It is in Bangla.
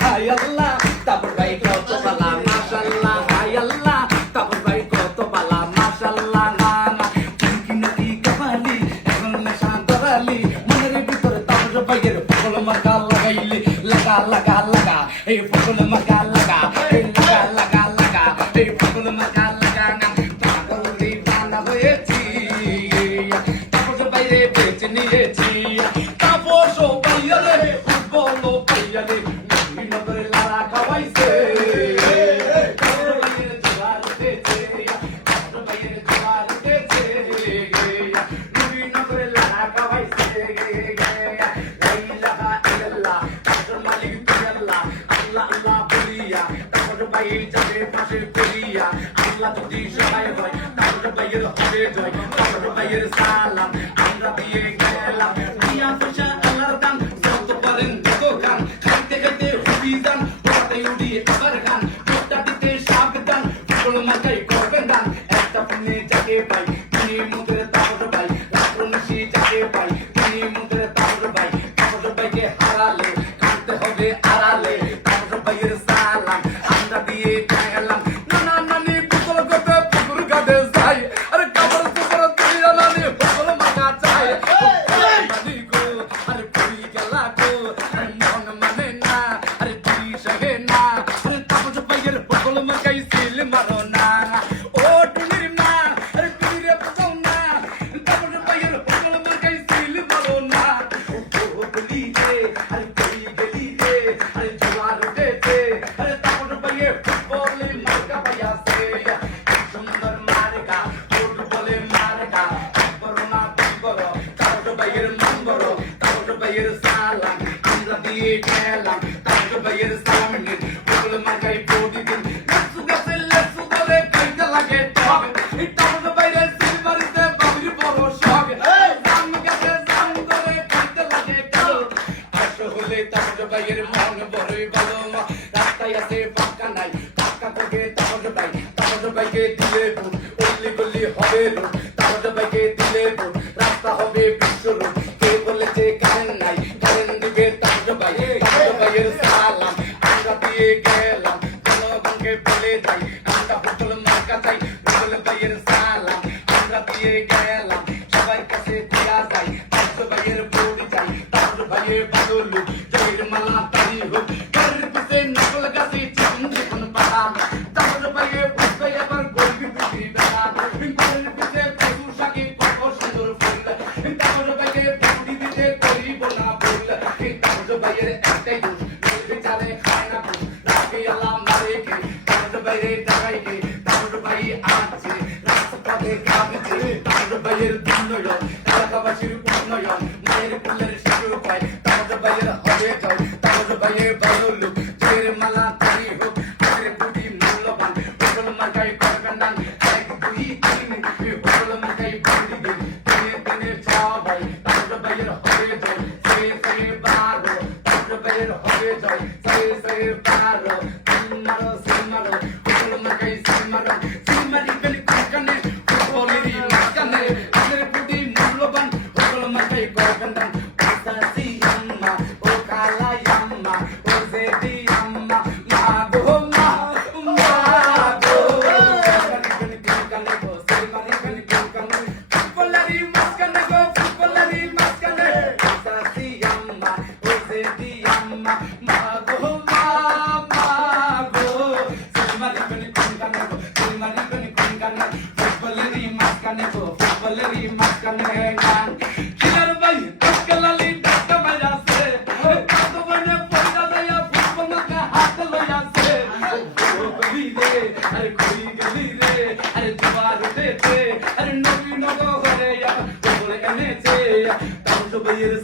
হাই আল্লাহ তারপর ভাই কত বালা মাশাআল্লাহ হাই আল্লাহ তারপর ভাই কত বালা মাশাআল্লাহ না কি নাকি কাবালি এখন নেশা দরালি মনের ভিতরে তাপস ভাইয়ের ফল মার্কা লাগাইলে লাগা লাগা লাগা এই ফল মার্কা লাগা এই লাগা লাগা লাগা এই ফল মার্কা লাগা না পাগল দিওয়ানা হয়েছি তাপস ভাইরে বেঁচে নিয়েছি তাপস ভাইয়ারে বলো ভাইয়ারে নগরে লারা খাওয়াইছে আল্লাহ যদি সহায় হয় তাহলে ভাইয়ের হবে জয় তাহলে ভাইয়ের সালাম আমরা দিয়ে গেলাম দুনিয়া পয়সা আল্লাহর দান যত পারেন যত গান খাইতে খাইতে হুবি দান ওটাতে উড়ি আবার গান ওটা দিতে সাবধান ফুল মাথায় করবেন দান একটা পুণ্যে যাকে পাই তিনি মুখের তাপস ভাই রাত্র নিশি যাকে পাই তিনি মুখের তাপস ভাইকে হারালে কাঁদতে হবে আড়ালে তাপস ভাইয়ের সালাম আমরা দিয়ে গেলাম রাস্তা হবে বিশ্বরূপ কে বলেছে কারেন্ট নাই কারেন্ট দিবে তাপস ভাইয়ের সালাম আমরা দিয়ে গেলাম জনগণকে বলে যাই আমরা হোটেল মার্কা চাই হোটেল ভাইয়ের সালাম আমরা দিয়ে গেলাম সবাই কাছে দেয়া যায় তাপস ভাইয়ের বড়ি চাই তাপস ভাইয়ের বদলু জয়ের মালা তারি হোক ঘরের পিছে নকল গাছে চিকন চিকন পাতা তাপস ভাইয়ের বুঝতে আবার গরিব বিক্রি বেড়া ঘরের পিছে পশু শাকে কত সুন্দর ফুল তাপস ভাইকে বড়ি দিতে করিব না ভুল তাপস ভাইয়ের একটাই দোষ চালে খায় না ভুল রাখে আল্লাহ মারে কে তাপস ভাইরে ডাকাই কে তাপস ভাই আছে রাস্তাতে কাঁপছে তাপস ভাইয়ের উন্নয়ন এলাকাবাসীর উন্নয়ন মায়ের কুলের শিশু পায় তাপস ভাইয়ের হবে জয় তাপস ভাইয়ের বদলু জয়ের মালা তারি হোক আমাদের বুড়ি মূল্যবান হোটেল মার্কায় করবেন দান এক দুই তিন হোটেল মার্কায় বুড়ি দিন দিনে দিনে সবাই তাপস ভাইয়ের হবে জয় সে বারো তাপস ভাইয়ের হবে জয় সে বারো মারো সিমারো হোটেল মার্কায় সিমারো সিমারি বেলি কানে হোটেলেরই মাঝখানে আমাদের বুড়ি মূল্যবান হোটেল মার্কায় করবেন দান সাসি আম্মা ও কালাই আম্মা ও জেদি আম্মা মা গো মা গো ফুটবলারি মাঝখানে গো ফুটবলারি মাঝখানে সাসি আম্মা ও জেদি আম্মা মা গো সিলমারি বেনি কোনখানে গো ফুটবলারি মাঝখানে গো ফুটবলারি মাঝখানে গান কিলার ভাই দশকালালি দশকা মাইরাছে কত বনে পয়সা দেয়া ফুটবল মাকা হাত লইয়াছে ও গলি রে আরে কই গলি রে আরে দুবার উঠেছে আরে নবী নগরে বলে এনেছে তাপস ভাইয়ের